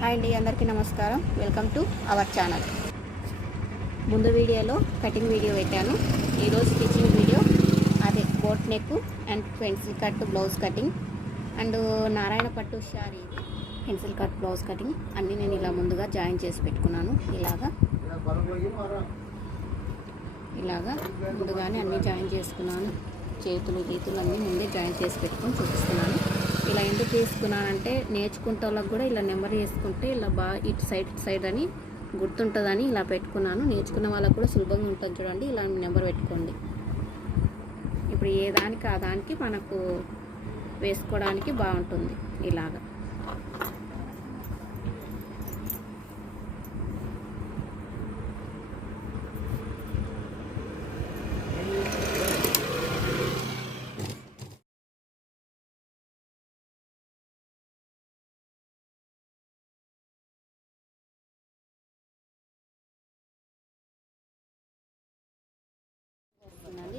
Hi అండి, అందరికీ నమస్కారం. Welcome to our channel. ముందు వీడియోలో కటింగ్ వీడియో పెట్టాను. ఈరోజు స్టిచ్చింగ్ వీడియో అదే boat neck and pencil cut blouse cutting and Narayana పట్టు sari pencil cut blouse cutting అన్నీ నేను ఇలా ముందుగా జాయిన్ చేసి పెట్టుకున్నాను. ఇలాగా ముందుగానే అన్నీ జాయిన్ చేసుకున్నాను. చేతులు గీతులు అన్నీ ముందే జాయిన్ చేసి పెట్టుకొని చూపిస్తున్నాను. ఇలా ఎందుకు తీసుకున్నానంటే నేర్చుకుంటే వాళ్ళకి కూడా ఇలా నెంబర్ వేసుకుంటే ఇలా బాగా ఇటు సైడ్ అని గుర్తుంటుందని ఇలా పెట్టుకున్నాను. నేర్చుకున్న వాళ్ళకు కూడా సులభంగా ఉంటుంది. చూడండి, ఇలా నెంబర్ పెట్టుకోండి. ఇప్పుడు ఏ దానికి ఆ దానికి మనకు వేసుకోవడానికి బాగుంటుంది. ఇలాగా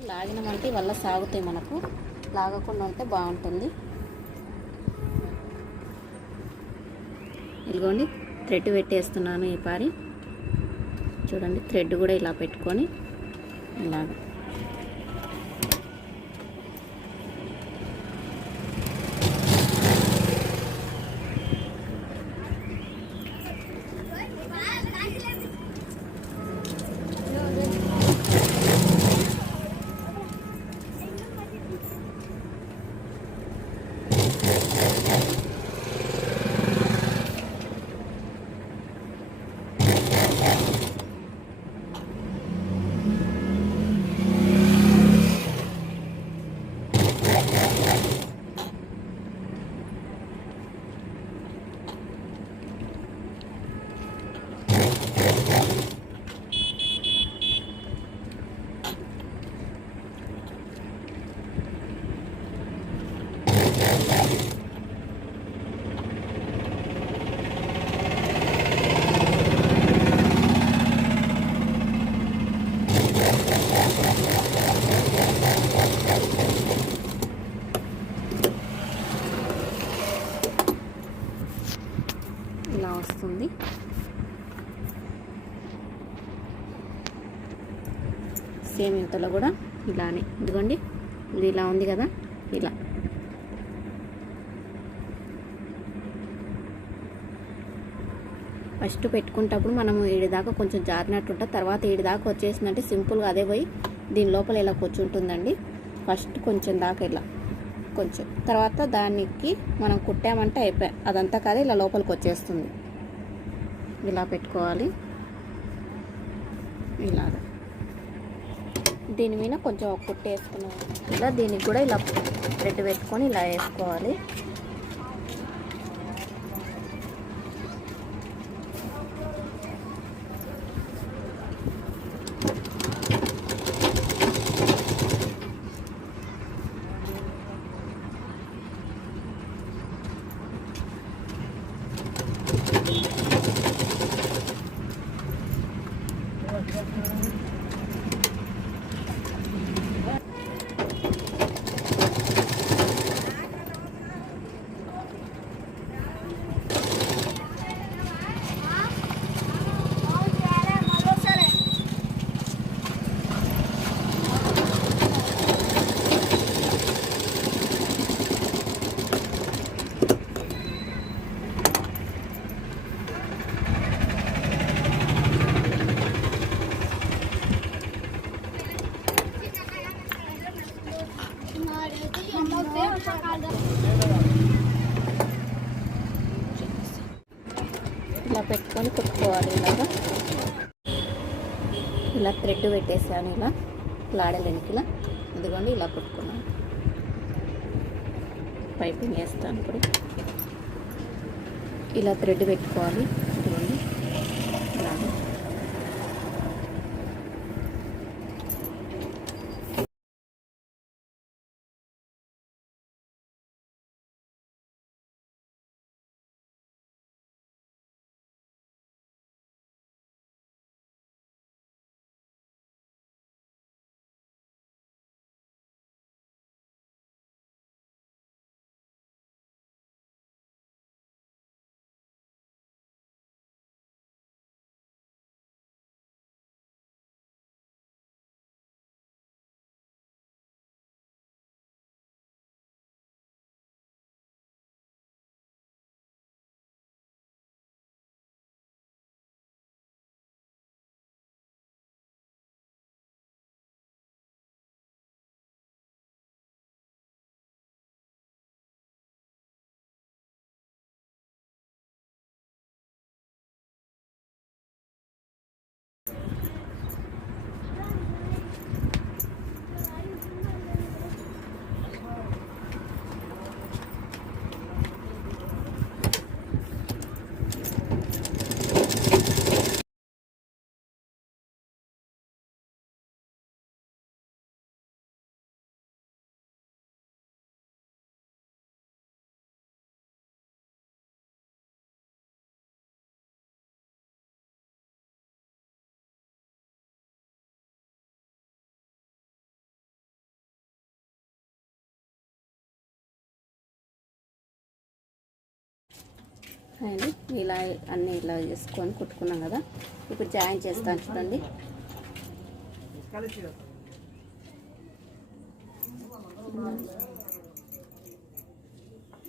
లాగినమంటే వల్ల సాగుతాయి, మనకు లాగకుండా ఉంటే బాగుంటుంది. ఇదిగోండి, థ్రెడ్ పెట్టేస్తున్నాను. ఈ పారి చూడండి, థ్రెడ్ కూడా ఇలా పెట్టుకొని ఇలాగ ఇలా వస్తుంది. సేమ్ ఇంతలో కూడా ఇలానే, ఇదిగోండి, ఇది ఇలా ఉంది కదా, ఇలా ఫస్ట్ పెట్టుకుంటప్పుడు మనము ఏడిదాకా కొంచెం జారినట్టు ఉంటుంది. తర్వాత ఏడిదాకా వచ్చేసిందంటే సింపుల్గా అదే పోయి దీని లోపల ఇలా కూర్చుంటుందండి. ఫస్ట్ కొంచెం దాకా ఇలా కొంచెం, తర్వాత దానికి మనం కుట్టామంటే అయిపోయి అదంతా కాదు ఇలా లోపలికి వచ్చేస్తుంది. ఇలా పెట్టుకోవాలి. ఇలాగా దీని మీద కొంచెం ఒక కుట్టు వేసుకున్నాం. ఇలా దీనికి కూడా ఇలా థ్రెడ్ పెట్టుకొని ఇలా వేసుకోవాలి. ఇలా పెట్టుకొని కుట్టుకోవాలి. ఇలా థ్రెడ్ పెట్టేసాను. ఇలా లాడలేనికి ఇలా ఇదిగోండి, ఇలా కుట్టుకున్నాను. పైపింగ్ వేస్తాను. ఇప్పుడు ఇలా థ్రెడ్ పెట్టుకోవాలి. ఇదిగోండి, ఇలా అండ్ ఇలా అన్నీ ఇలా చేసుకొని కుట్టుకున్నాం కదా. ఇప్పుడు జాయిన్ చేస్తాను చూడండి.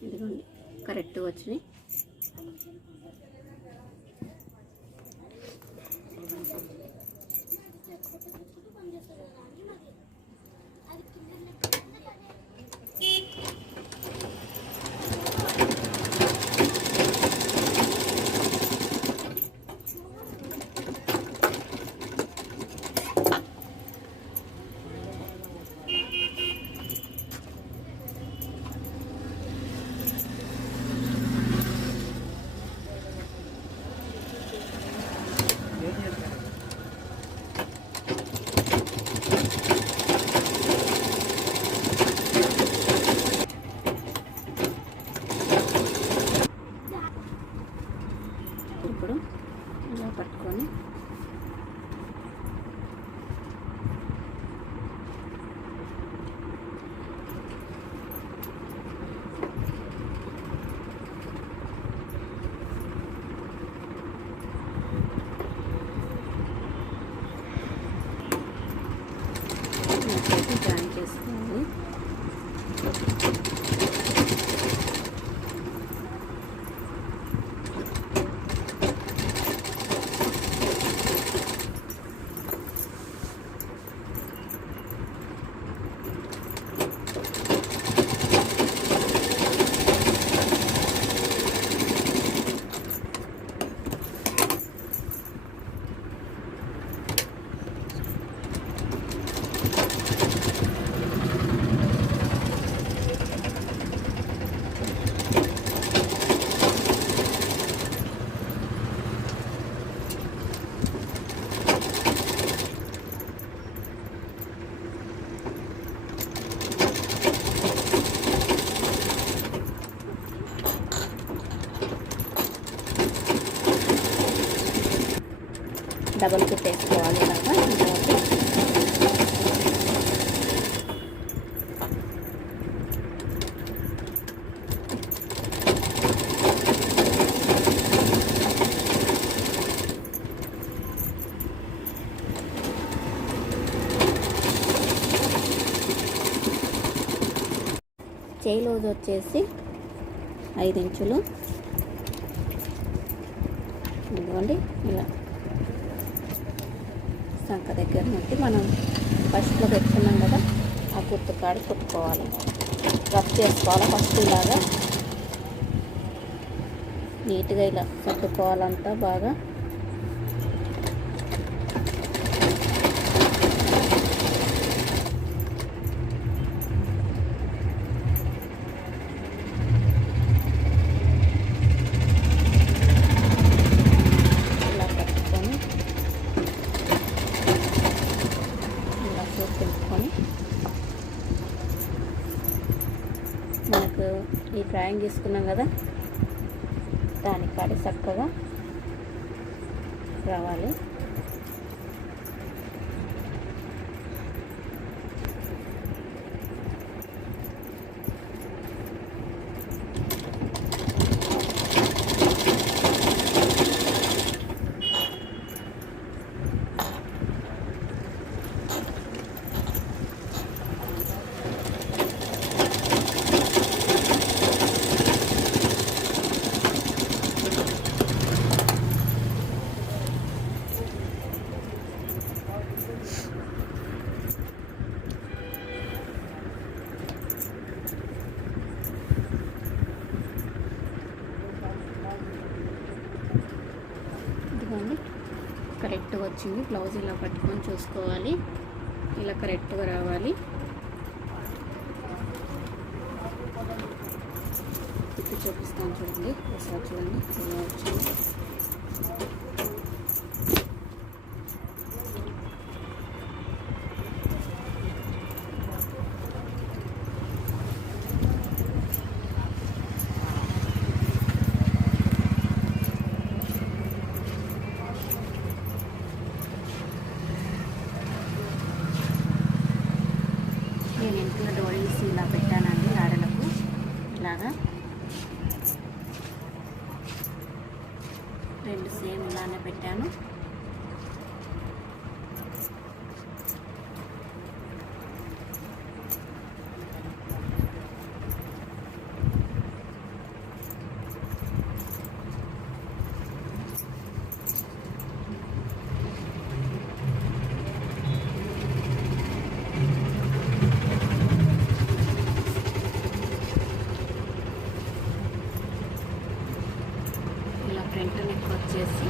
ఇదిగోండి కరెక్ట్గా వచ్చినాయి. ఇప్పుడు ఇలా పట్టుకొని జాయిన్ చేసుకోవాలి. డబల్ కుట్టేసుకోవాలి ఇలాగా. చేయి లోజు వచ్చేసి 5 ఇంచులు. ఇదిగోండి ఇలా సంక దగ్గర నుండి మనం ఫస్ట్లో పెట్టుకున్నాం కదా, ఆ కుట్టు కాడ కుట్టుకోవాలి. రఫ్ చేసుకోవాలి ఫస్ట్. ఇలాగా నీట్గా ఇలా సర్దుకోవాలంతా బాగా. మనకు ఈ డ్రాయింగ్ తీసుకున్నాం కదా, దానికాడ చక్కగా రావాలి. కరెక్ట్గా వచ్చింది. బ్లౌజ్ ఇలా పట్టుకొని చూసుకోవాలి, ఇలా కరెక్ట్గా రావాలి. ఇప్పుడు చూపిస్తాను చూడండి, ఒకసారి చూడండి ఇలా వచ్చింది. నేను ఇంట్లో డోరీస్ ఇలా పెట్టానండి ఆడలకు. ఇలాగా రెండు సేమ్ ఇలానే పెట్టాను. ఫ్రంట్ నెక్ వచ్చేసి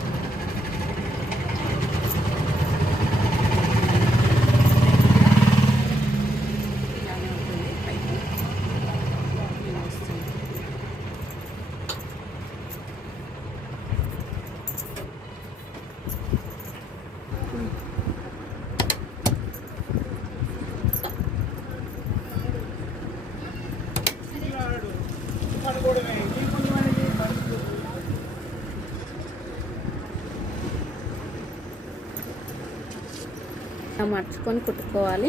ఇలానే ఉంటుంది. పైకి ఇలా వస్తుంది. మర్చుకొని కుట్టుకోవాలి.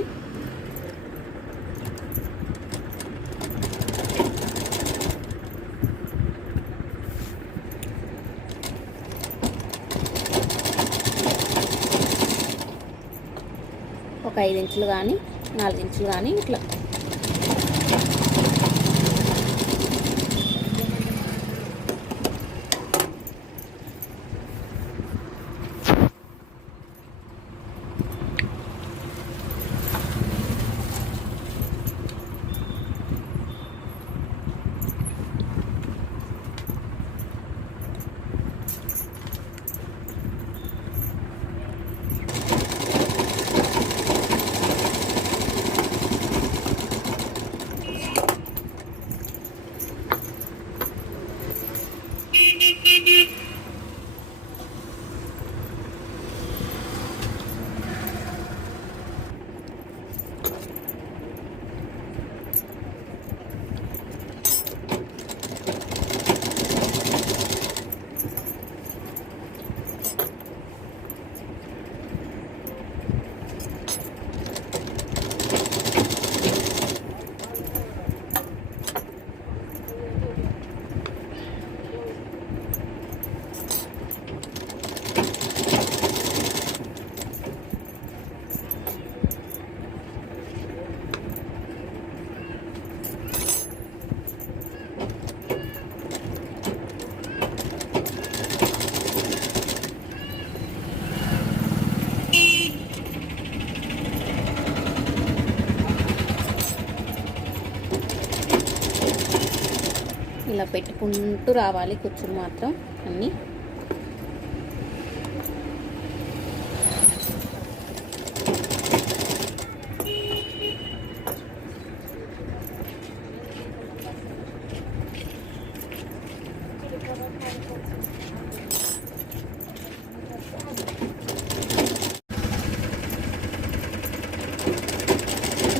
ఒక 5 ఇంచులు కానీ 4 ఇంచులు కానీ ఇట్లా ఇలా పెట్టుకుంటూ రావాలి. కుచ్చులు మాత్రం అన్నీ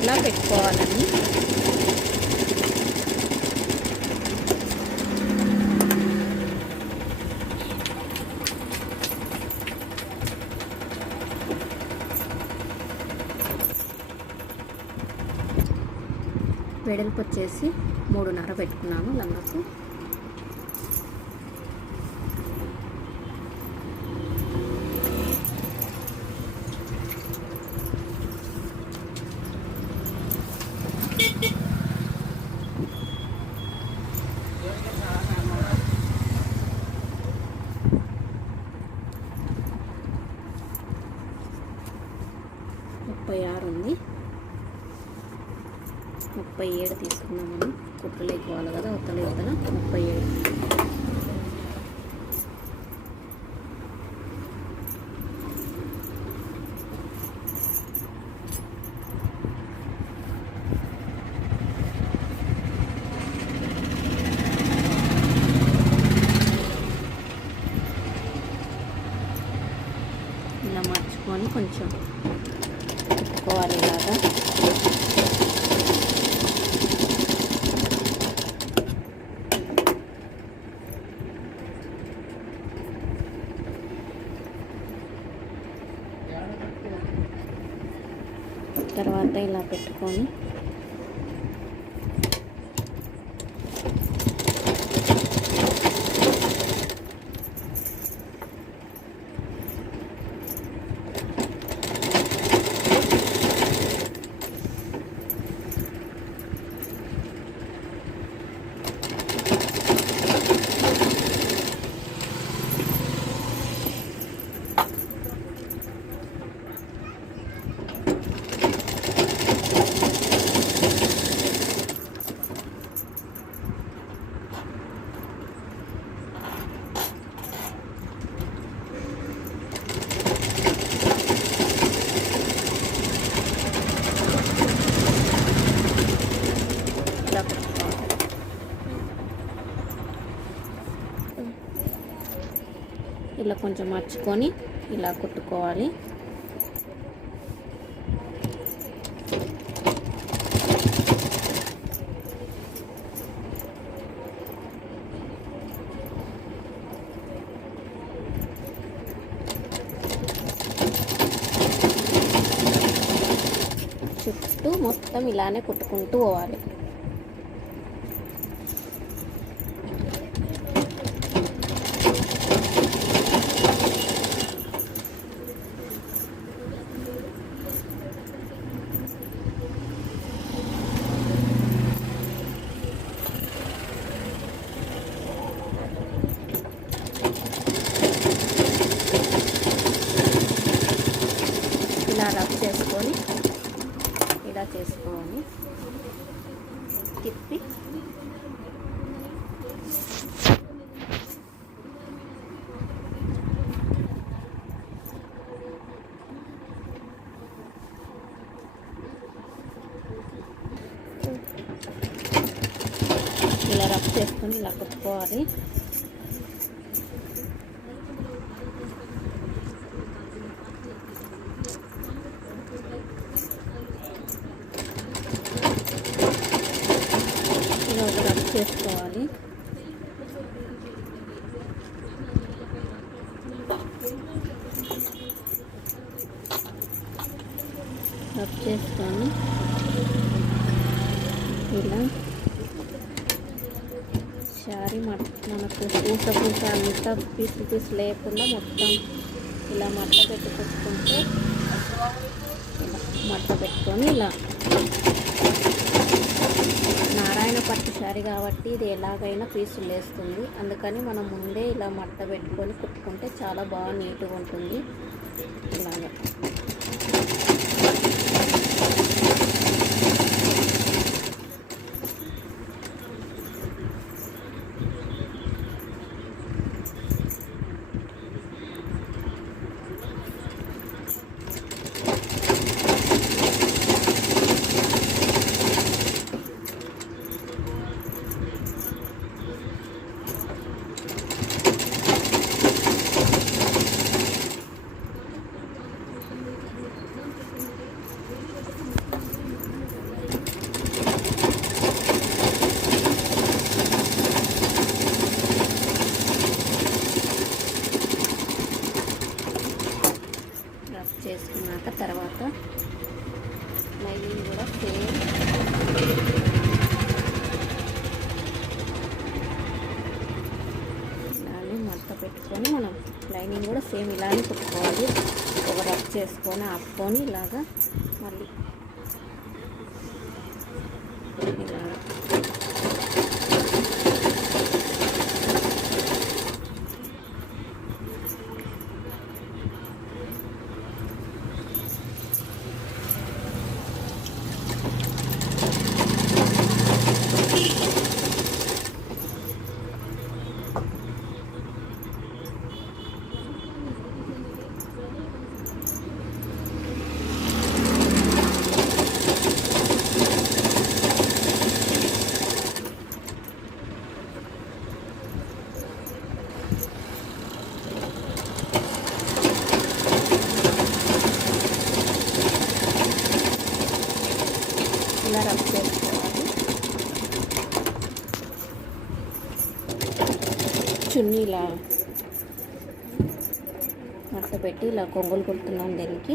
ఇలా పెట్టుకోవాలండి. వెడల్పు వచ్చేసి 3.5 పెట్టుకున్నాను లంగాకు. ఉంది 37 తీసుకున్నామని కుట్లు ఎక్కువాలి కదా వస్తలేదు కదా 37. ఇలా మార్చుకొని కొంచెం తిప్పుకోవాలి ఇలాగా. తర్వాత ఇలా పెట్టుకొని ఇలా కొంచెం మర్చుకొని ఇలా కుట్టుకోవాలి. చుట్టూ మొత్తం ఇలానే కుట్టుకుంటూ పోవాలి. ఇలా రబ్ చేసుకొని ఇలా చేసుకోవాలి. తిప్పి ఇలా రబ్ చేసుకొని ఇలా కుట్టుకోవాలి. ఇలా ఒక రబ్ చేసుకోవాలి. రబ్ చేసుకొని ఇలా శారీ మనకు పూస అంతా పీస్ లేకుండా మొత్తం ఇలా మట్ట పెట్టుకుంటే ఇలా మట్ట పెట్టుకొని ఇలా నారాయణ పట్టు శారీ కాబట్టి ఇది ఎలాగైనా పీసులు వేస్తుంది. అందుకని మనం ముందే ఇలా మట్ట పెట్టుకొని కుట్టుకుంటే చాలా బాగా నీట్గా ఉంటుంది. ఇలాగా చేసుకున్నాక తర్వాత లైనింగ్ కూడా సేమ్ ఇలానే మడత పెట్టుకొని మనం లైనింగ్ కూడా సేమ్ ఇలానే కుట్టుకోవాలి. ఒక రబ్ చేసుకొని ఆపుకొని ఇలాగా మళ్ళీ ఇలా రబ్ చేసుకోవాలి. చున్నీ ఇలా మడత పెట్టి ఇలా కొంగులు కుడుతున్నాం దీనికి.